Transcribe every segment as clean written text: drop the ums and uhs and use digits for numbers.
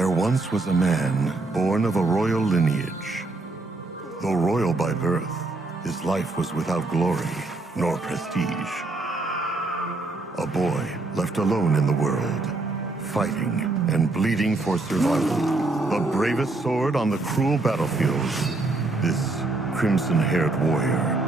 There once was a man born of a royal lineage. Though royal by birth, his life was without glory nor prestige. A boy left alone in the world, fighting and bleeding for survival. The bravest sword on the cruel battlefield, this crimson-haired warrior.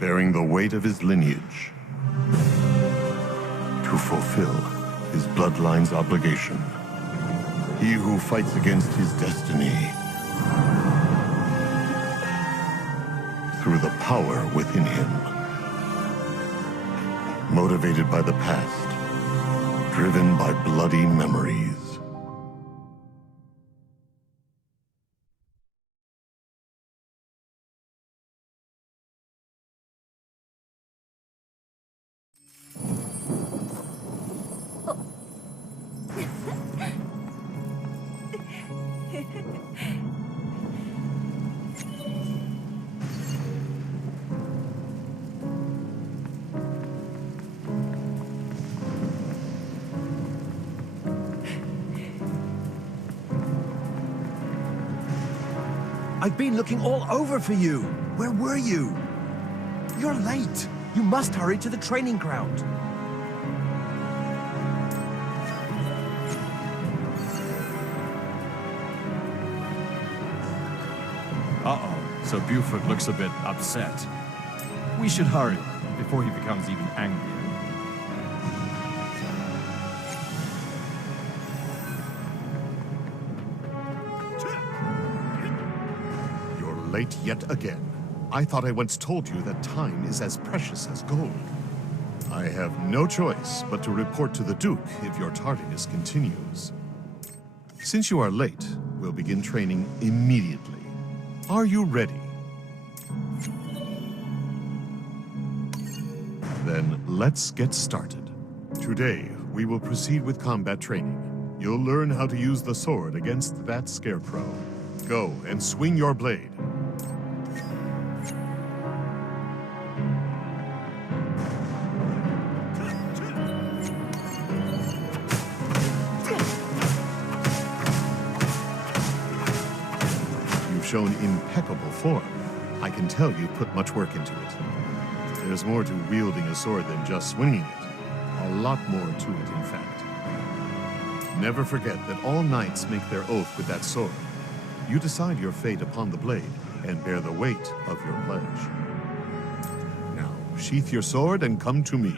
Bearing the weight of his lineage to fulfill his bloodline's obligation. He who fights against his destiny through the power within him. Motivated by the past, driven by bloody memories. I've been looking all over for you. Where were you? You're late. You must hurry to the training ground. Uh-oh, so Buford looks a bit upset. We should hurry before he becomes even angrier. Late yet again. I thought I once told you that time is as precious as gold. I have no choice but to report to the Duke if your tardiness continues. Since you are late, we'll begin training immediately. Are you ready? Then let's get started. Today, we will proceed with combat training. You'll learn how to use the sword against that scarecrow. Go and swing your blade. Shown impeccable form. I can tell you've put much work into it. There's more to wielding a sword than just swinging it. A lot more to it, in fact. Never forget that all knights make their oath with that sword. You decide your fate upon the blade and bear the weight of your pledge. Now, sheath your sword and come to me.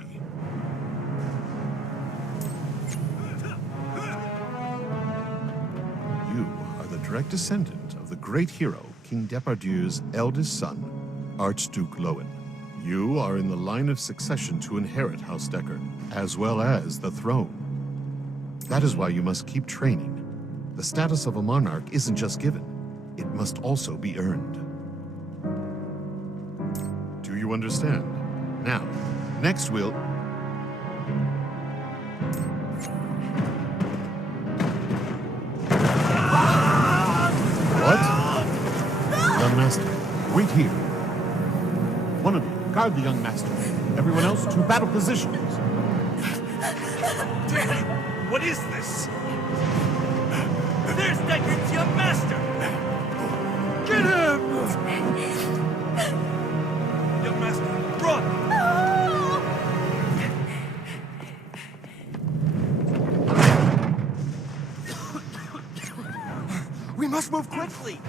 You are the direct descendant of the great hero, King Depardier's eldest son, Archduke Lowen. You are in the line of succession to inherit House Decker, as well as the throne. That is why you must keep training. The status of a monarch isn't just given, it must also be earned. Do you understand? Now, next we'll... Young Master, wait here. One of you, guard the young master. Everyone else to battle positions. What is this? There's Deckard's young master! Get him! Young master, run! We must move quickly!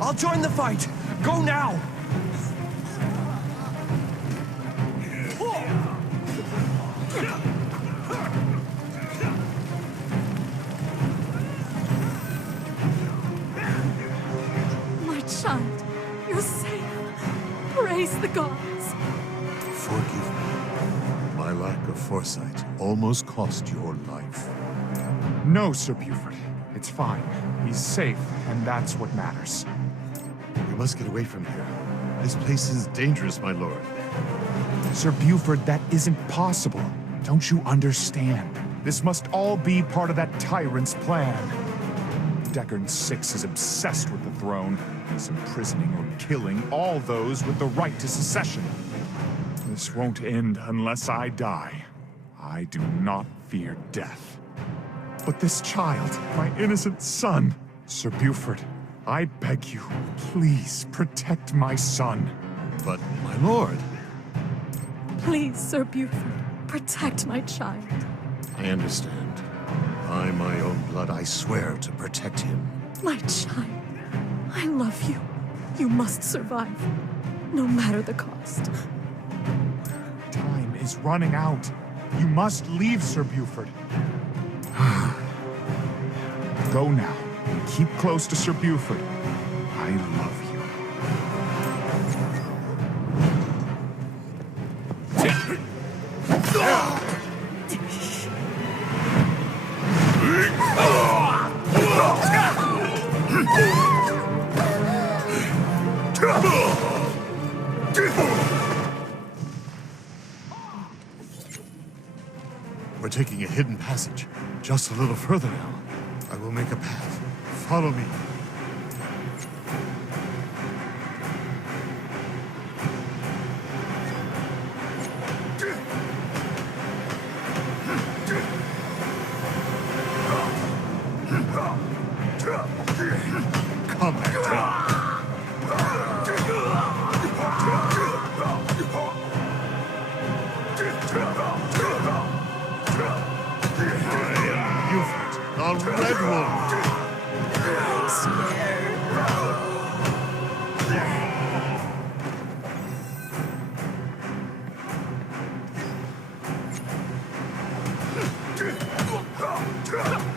I'll join the fight! Go now! My child, you're safe. Praise the gods. Forgive me. My lack of foresight almost cost your life. No, Sir Buford. It It's fine. He's safe, and that's what matters. We must get away from here. This place is dangerous, my lord. Sir Buford, that isn't possible. Don't you understand? This must all be part of that tyrant's plan. Deckard VI is obsessed with the throne. He's imprisoning or killing all those with the right to succession. This won't end unless I die. I do not fear death. But this child, my innocent son, Sir Buford, I beg you, please protect my son. But, my lord... Please, Sir Buford, protect my child. I understand. By my own blood, I swear to protect him. My child, I love you. You must survive, no matter the cost. Time is running out. You must leave, Sir Buford. Go now. Keep close to Sir Buford. I love you. We're taking a hidden passage. Just a little further now. I will make a path. Follow me. Come back. The Red Wolf!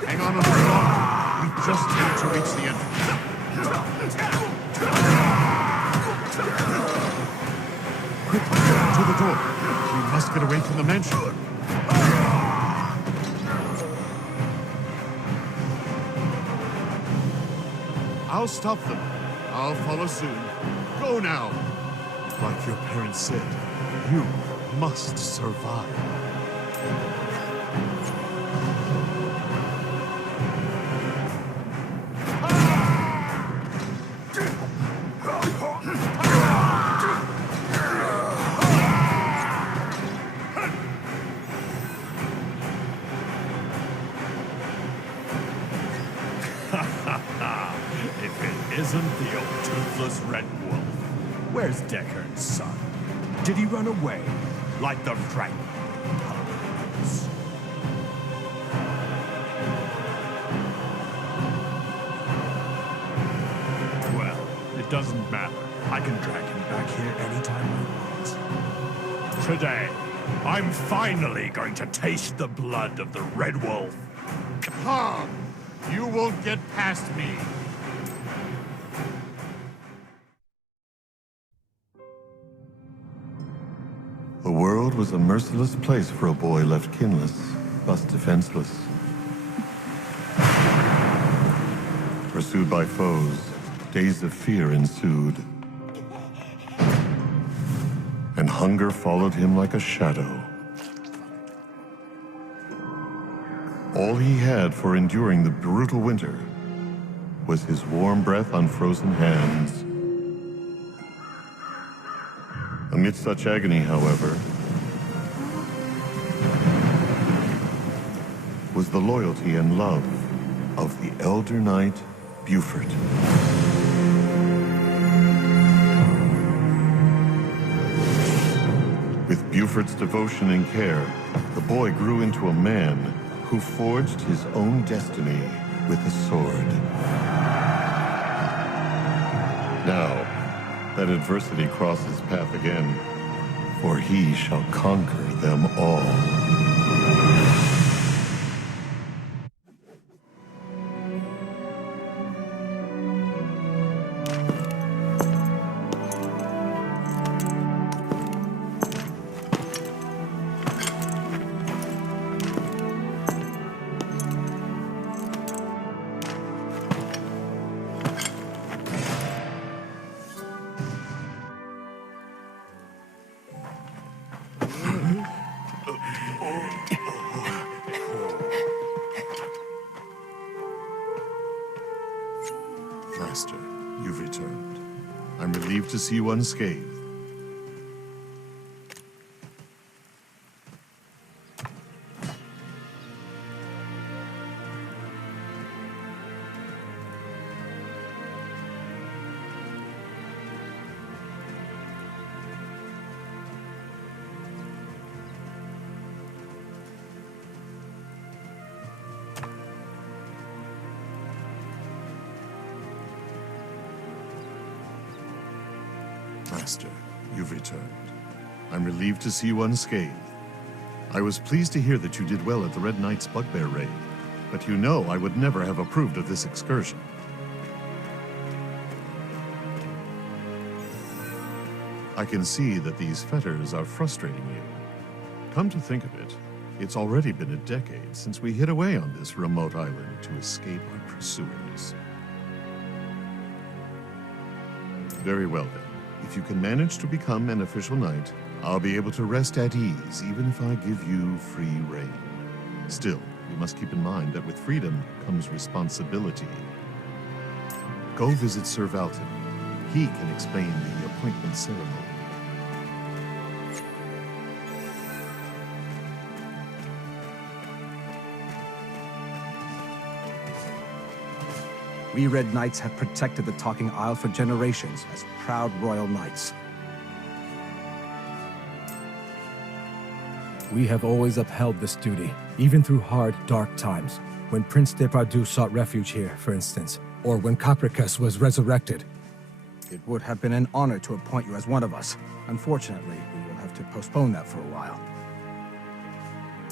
Hang on a little longer. We've just need to reach the entrance. Quick, to the door. We must get away from the mansion. I'll stop them. I'll follow soon. Go now. Like your parents said, you must survive. If it isn't the old toothless Red Wolf. Where's Deckard's son? Did he run away like the frightened pups? Well, it doesn't matter. I can drag him back here anytime I want. Today, I'm finally going to taste the blood of the Red Wolf. Come! You won't get past me. The world was a merciless place for a boy left kinless, thus defenseless. Pursued by foes, days of fear ensued. And hunger followed him like a shadow. All he had for enduring the brutal winter was his warm breath on frozen hands. Amid such agony, however, was the loyalty and love of the elder knight, Buford. With Buford's devotion and care, the boy grew into a man who forged his own destiny with a sword. Now, that adversity cross his path again, for he shall conquer them all. you've returned. I'm relieved to see you unscathed. Master, you've returned. I'm relieved to see you unscathed. I was pleased to hear that you did well at the Red Knight's bugbear raid, but you know I would never have approved of this excursion. I can see that these fetters are frustrating you. Come to think of it, it's already been a decade since we hid away on this remote island to escape our pursuers. Very well then. If you can manage to become an official knight, I'll be able to rest at ease even if I give you free rein. Still, you must keep in mind that with freedom comes responsibility. Go visit Sir Valton. He can explain the appointment ceremony. We Red Knights have protected the Talking Isle for generations as proud royal knights. We have always upheld this duty, even through hard, dark times. When Prince Depardieu sought refuge here, for instance, or when Capricus was resurrected. It would have been an honor to appoint you as one of us. Unfortunately, we will have to postpone that for a while.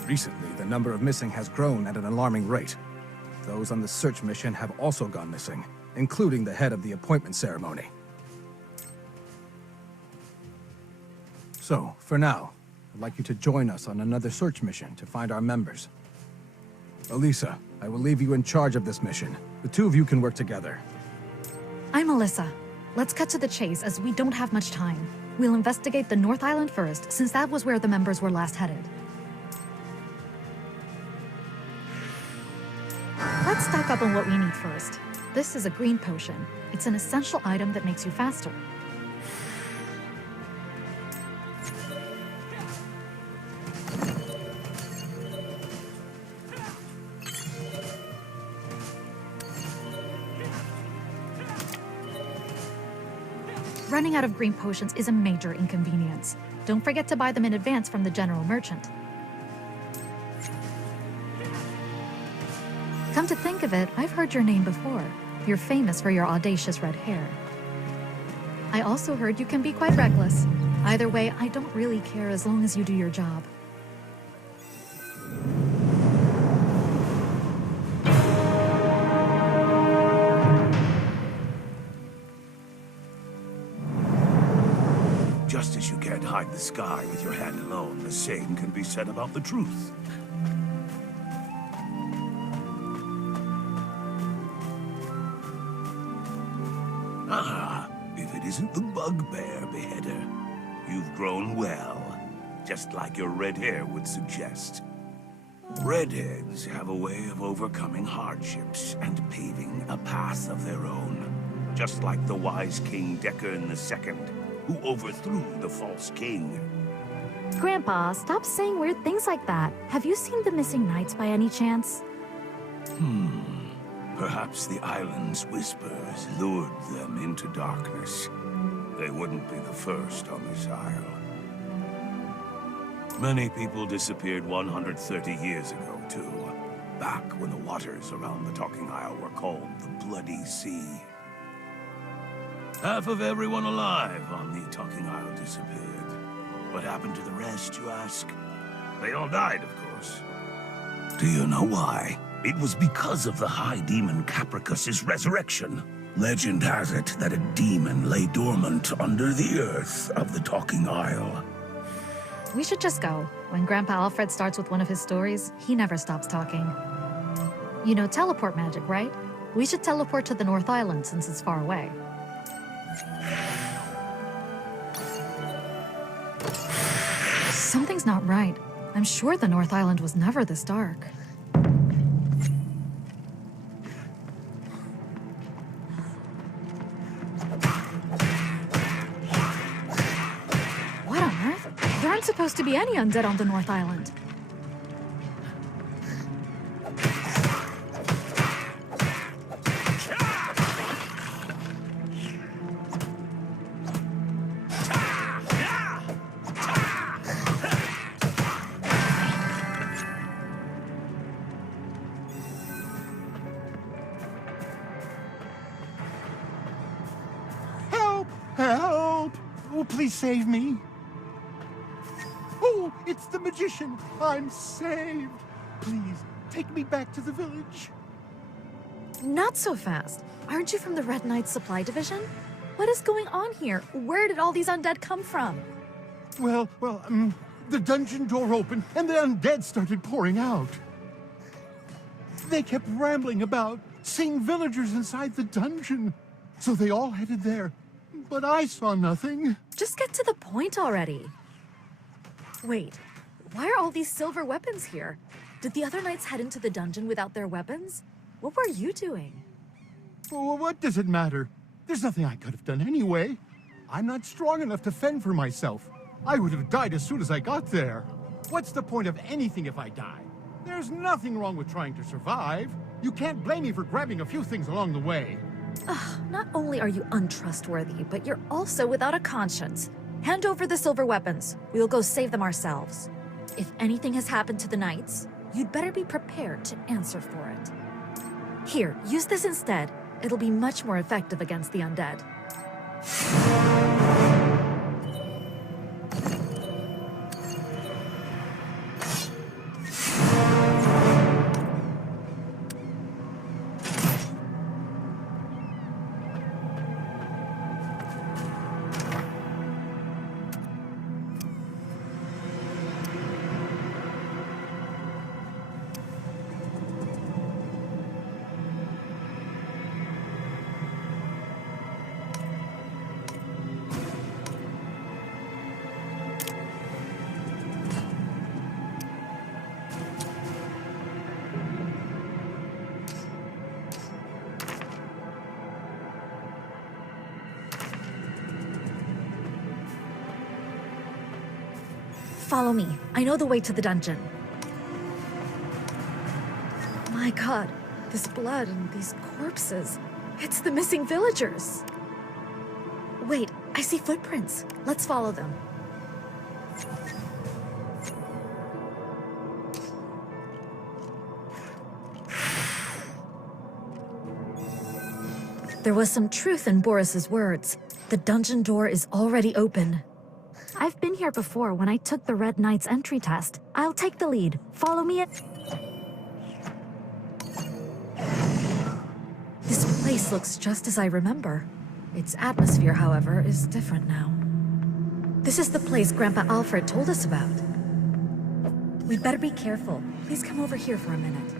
Recently, the number of missing has grown at an alarming rate. Those on the search mission have also gone missing, including the head of the appointment ceremony. So, for now, I'd like you to join us on another search mission to find our members. Elisa, I will leave you in charge of this mission. The two of you can work together. I'm Alyssa. Let's cut to the chase, as we don't have much time. We'll investigate the North Island first, since that was where the members were last headed. Let's stock up on what we need first. This is a green potion. It's an essential item that makes you faster. Running out of green potions is a major inconvenience. Don't forget to buy them in advance from the general merchant. Come to think of it, I've heard your name before. You're famous for your audacious red hair. I also heard you can be quite reckless. Either way, I don't really care as long as you do your job. Just as you can't hide the sky with your hand alone, the same can be said about the truth. Ah, if it isn't the bugbear beheader, you've grown well, just like your red hair would suggest. Redheads have a way of overcoming hardships and paving a path of their own, just like the wise King Deckern II, who overthrew the false king. Grandpa, stop saying weird things like that. Have you seen the missing knights by any chance? Perhaps the island's whispers lured them into darkness. They wouldn't be the first on this isle. Many people disappeared 130 years ago, too. Back when the waters around the Talking Isle were called the Bloody Sea. Half of everyone alive on the Talking Isle disappeared. What happened to the rest, you ask? They all died, of course. Do you know why? It was because of the High Demon Capricus's resurrection. Legend has it that a demon lay dormant under the earth of the Talking Isle. We should just go. When Grandpa Alfred starts with one of his stories, he never stops talking. You know teleport magic, right? We should teleport to the North Island since it's far away. Something's not right. I'm sure the North Island was never this dark. not supposed to be any undead on the North Island. Help! Help! Oh, please save me. Oh, it's the magician. I'm saved. Please, take me back to the village. Not so fast. Aren't you from the Red Knight Supply Division? What is going on here? Where did all these undead come from? Well, the dungeon door opened and the undead started pouring out. They kept rambling about, seeing villagers inside the dungeon. So they all headed there, but I saw nothing. Just get to the point already. Wait, why are all these silver weapons here? Did the other knights head into the dungeon without their weapons? What were you doing? Well, what does it matter? There's nothing I could have done anyway. I'm not strong enough to fend for myself. I would have died as soon as I got there. What's the point of anything if I die? There's nothing wrong with trying to survive. You can't blame me for grabbing a few things along the way. Ugh, not only are you untrustworthy, but you're also without a conscience. Hand over the silver weapons. We'll go save them ourselves. If anything has happened to the knights, you'd better be prepared to answer for it. Here, use this instead. It'll be much more effective against the undead. Follow me. I know the way to the dungeon. My god, this blood and these corpses. It's the missing villagers. Wait, I see footprints. Let's follow them. There was some truth in Boris's words. The dungeon door is already open. I've been here before when I took the Red Knight's entry test. I'll take the lead. Follow me at... This place looks just as I remember. Its atmosphere, however, is different now. This is the place Grandpa Alfred told us about. We'd better be careful. Please come over here for a minute.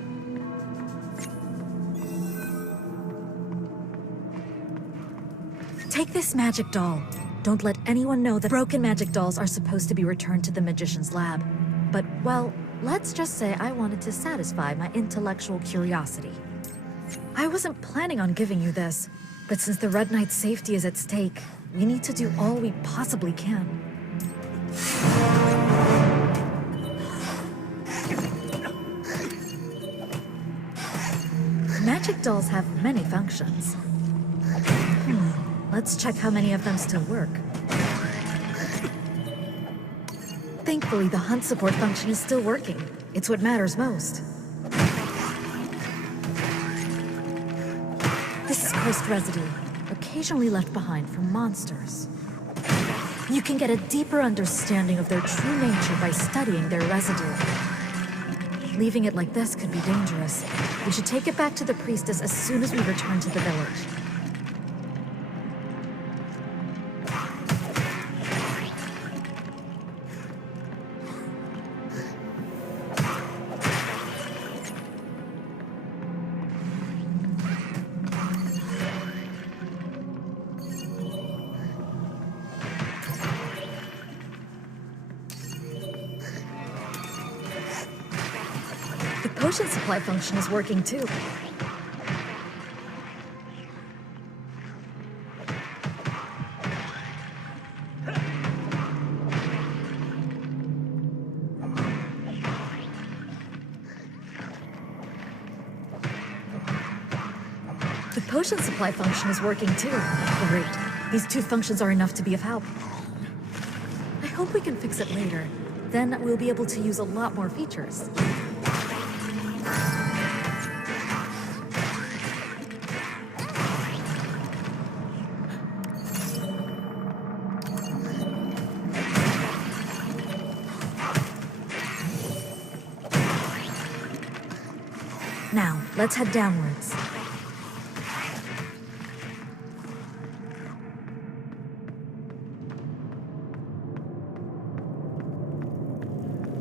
Take this magic doll. Don't let anyone know that broken magic dolls are supposed to be returned to the magician's lab. But, well, let's just say I wanted to satisfy my intellectual curiosity. I wasn't planning on giving you this, but since the Red Knight's safety is at stake, we need to do all we possibly can. Magic dolls have many functions. Let's check how many of them still work. Thankfully, the hunt support function is still working. It's what matters most. This is cursed residue, occasionally left behind from monsters. You can get a deeper understanding of their true nature by studying their residue. Leaving it like this could be dangerous. We should take it back to the priestess as soon as we return to the village. The potion supply function is working too. potion supply function is working too. Great. These two functions are enough to be of help. I hope we can fix it later. Then we'll be able to use a lot more features. Now, let's head downwards.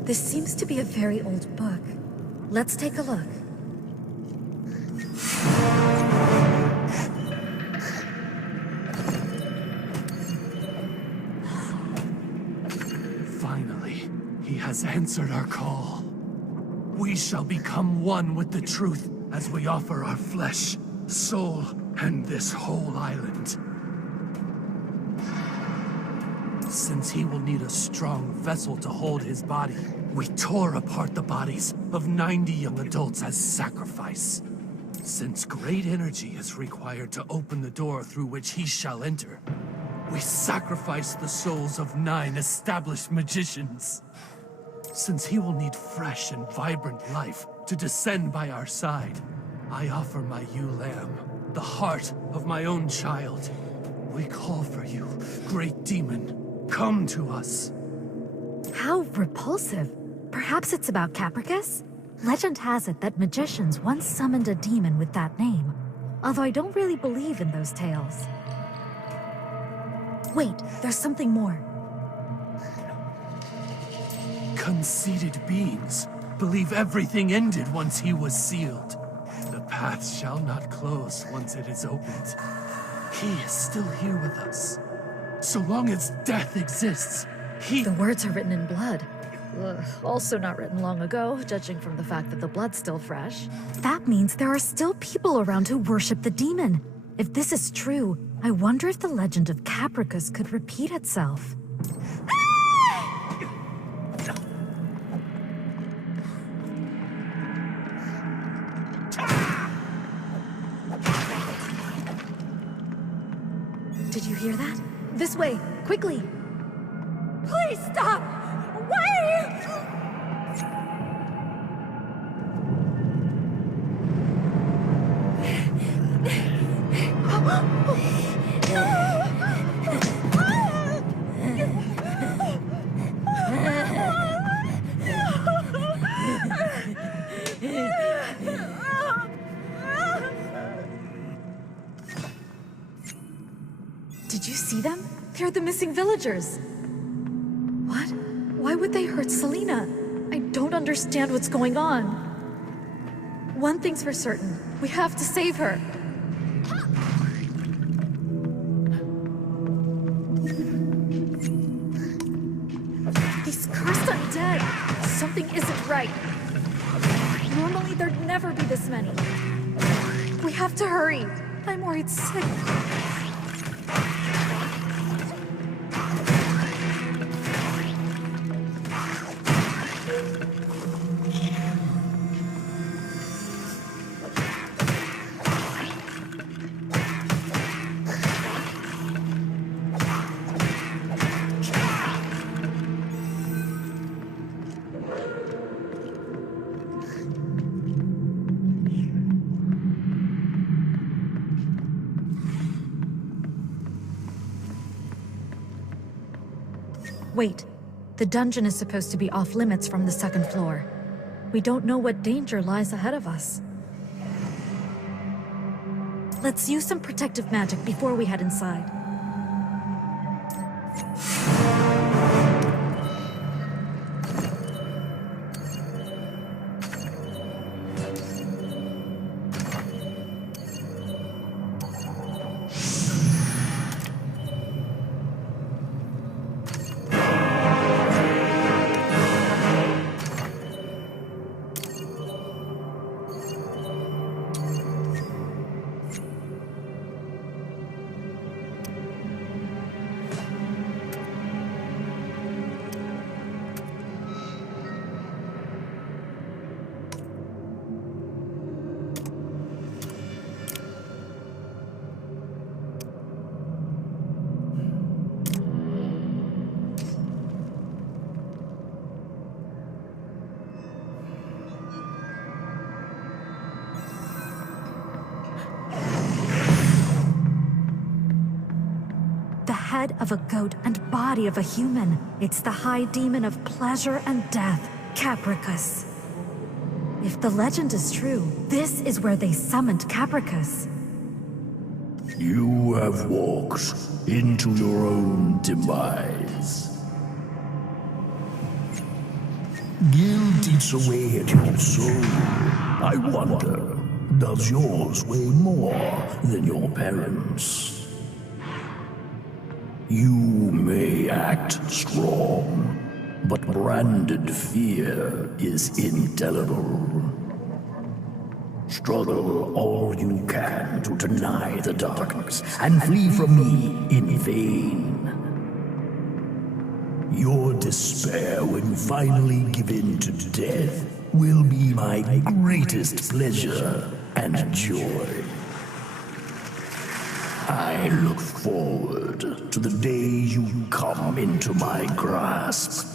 This seems to be a very old book. Let's take a look. Finally, he has answered our call. We shall become one with the truth as we offer our flesh, soul, and this whole island. Since he will need a strong vessel to hold his body, we tore apart the bodies of 90 young adults as sacrifice. Since great energy is required to open the door through which he shall enter, we sacrificed the souls of 9 established magicians. Since he will need fresh and vibrant life to descend by our side, I offer my ewe lamb, the heart of my own child. We call for you, great demon. Come to us. How repulsive. Perhaps it's about Capricus? Legend has it that magicians once summoned a demon with that name, although I don't really believe in those tales. Wait, there's something more. Conceited beings believe everything ended once he was sealed. The path shall not close once it is opened. He is still here with us. So long as death exists, The words are written in blood. Also not written long ago, judging from the fact that the blood's still fresh. That means there are still people around who worship the demon. If this is true, I wonder if the legend of Capricus could repeat itself. Did you hear that? This way, quickly! Please stop! Wait! Did you see them? They're the missing villagers. What? Why would they hurt Selena? I don't understand what's going on. One thing's for certain. We have to save her. These cursed undead. Something isn't right. Normally there'd never be this many. We have to hurry. I'm worried sick. Wait, the dungeon is supposed to be off limits from the second floor. We don't know what danger lies ahead of us. Let's use some protective magic before we head inside. The head of a goat and body of a human. It's the high demon of pleasure and death, Capricus. If the legend is true, this is where they summoned Capricus. You have walked into your own demise. Guilt eats away at your soul. I wonder, does yours weigh more than your parents'? You may act strong, but branded fear is indelible. Struggle all you can to deny the darkness and flee from me in vain. Your despair when you finally give in to death will be my greatest pleasure and joy. I look forward to the day you come into my grasp.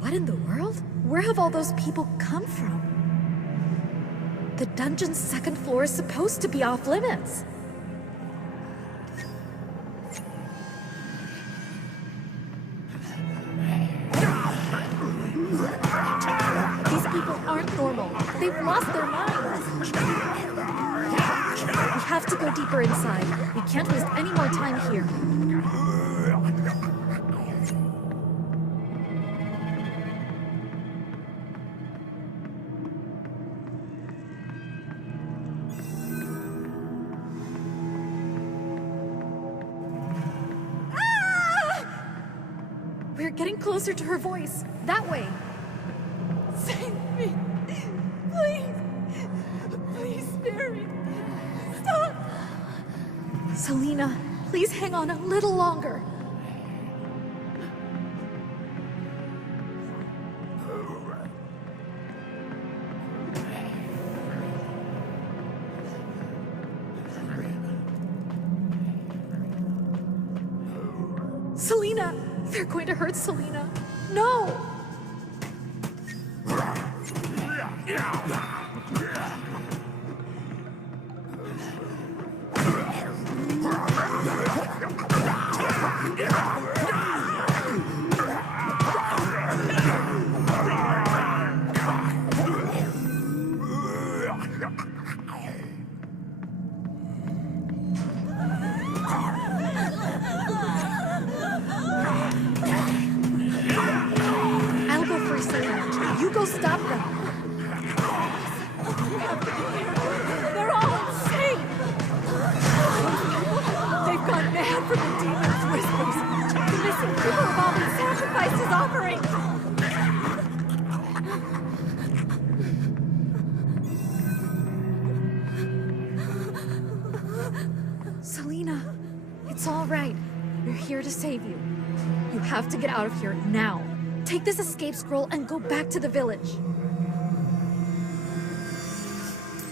What in the world? Where have all those people come from? The dungeon's second floor is supposed to be off limits. These people aren't normal. They've lost their minds. We have to go deeper inside. We can't waste any more time here. We're getting closer to her voice. That way. Save me. Please. Please spare me. Stop. Selena, please hang on a little longer. Selena! They're going to hurt Selena. No! You go stop them. They're all insane. They've gone mad from the demon's whispers. The missing people have all been sacrificed as offerings. Selena, it's all right. We're here to save you. You have to get out of here now. Take this escape scroll and go back to the village.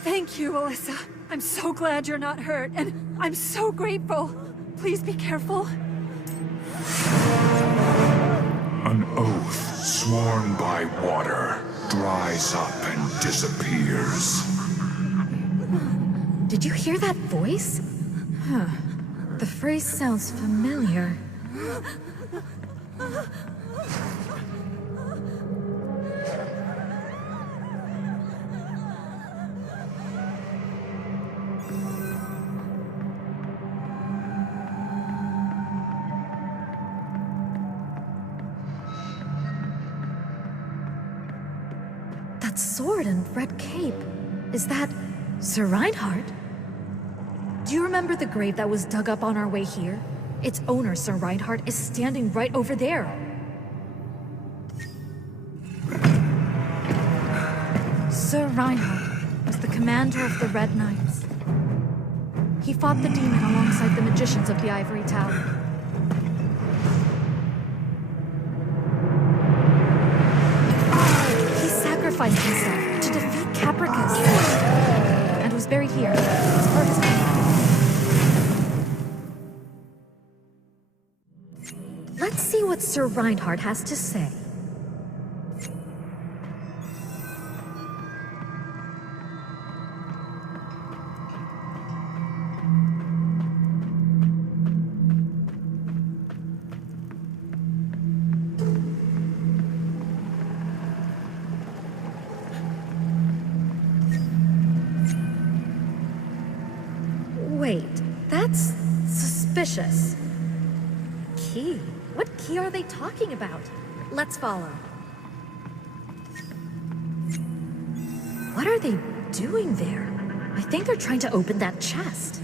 Thank you, Alyssa. I'm so glad you're not hurt, and I'm so grateful. Please be careful. An oath sworn by water dries up and disappears. Did you hear that voice? Huh. The phrase sounds familiar. That sword and red cape. Is that Sir Reinhardt? Do you remember the grave that was dug up on our way here? Its owner, Sir Reinhardt, is standing right over there. Sir Reinhardt was the commander of the Red Knights. He fought the demon alongside the magicians of the Ivory Tower. Sacrificed himself to defeat Capricus and was buried here as part of his Let's see what Sir Reinhardt has to say. Wait, that's suspicious. Key? What key are they talking about? Let's follow. What are they doing there? I think they're trying to open that chest.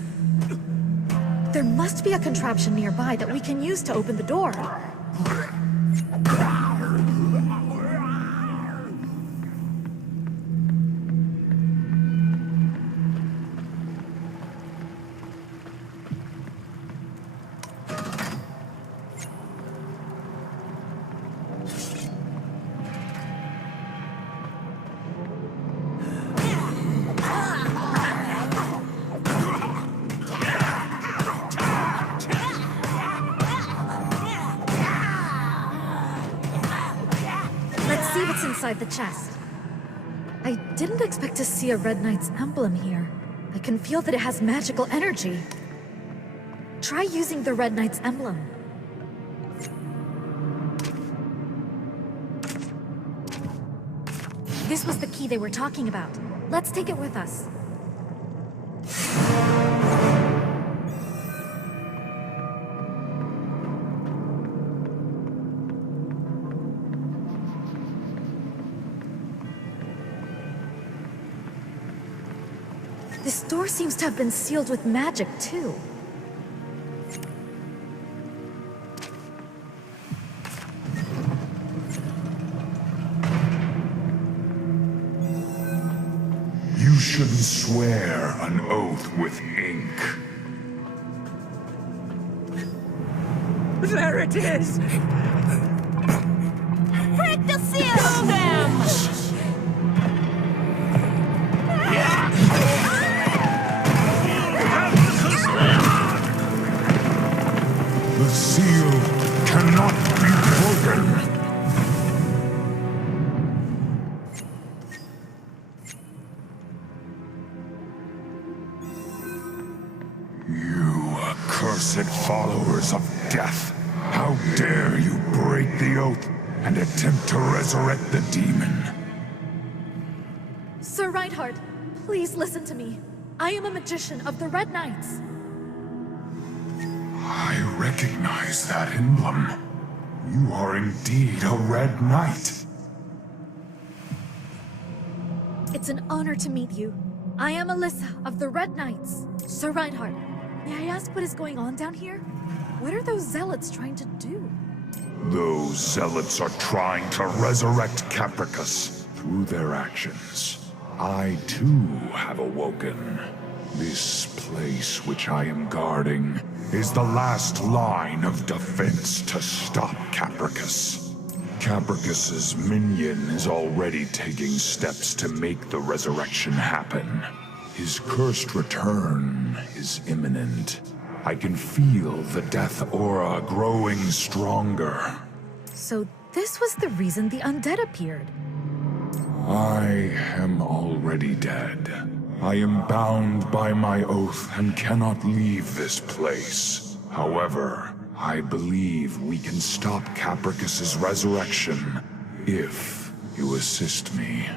There must be a contraption nearby that we can use to open the door. Inside the chest. I didn't expect to see a Red Knight's emblem here. I can feel that it has magical energy. Try using the Red Knight's emblem. This was the key they were talking about. Let's take it with us. This door seems to have been sealed with magic, too. You shouldn't swear an oath with ink. There it is! Break the seal! Kill them! The seal cannot be broken. You accursed followers of death. How dare you break the oath and attempt to resurrect the demon? Sir Reinhardt, please listen to me. I am a magician of the Red Knights. I recognize that emblem. You are indeed a Red Knight. It's an honor to meet you. I am Alyssa of the Red Knights. Sir Reinhardt, may I ask what is going on down here? What are those zealots trying to do? Those zealots are trying to resurrect Capricus through their actions. I too have awoken. This place which I am guarding is the last line of defense to stop Capricus. Capricus's minion is already taking steps to make the resurrection happen. His cursed return is imminent. I can feel the death aura growing stronger. So this was the reason the undead appeared. I am already dead. I am bound by my oath and cannot leave this place. However, I believe we can stop Capricus's resurrection if you assist me.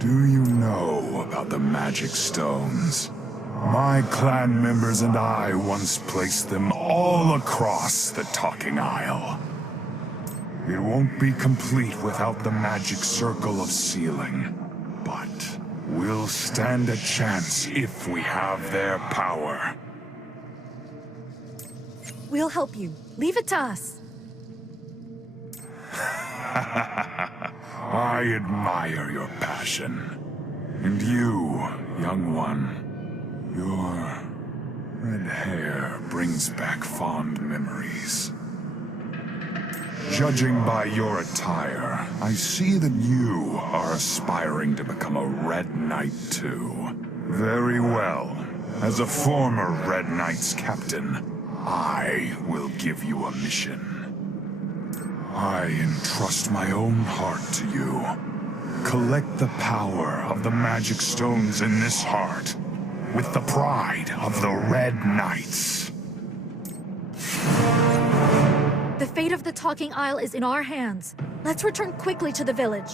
Do you know about the magic stones? My clan members and I once placed them all across the Talking Isle. It won't be complete without the magic circle of sealing, but we'll stand a chance if we have their power. We'll help you. Leave it to us. I admire your passion. And you, young one, your red hair brings back fond memories. Judging by your attire, I see that you are aspiring to become a Red Knight too. Very well. As a former Red Knight's captain, I will give you a mission. I entrust my own heart to you. Collect the power of the magic stones in this heart, with the pride of the Red Knights. The fate of the Talking Isle is in our hands. Let's return quickly to the village.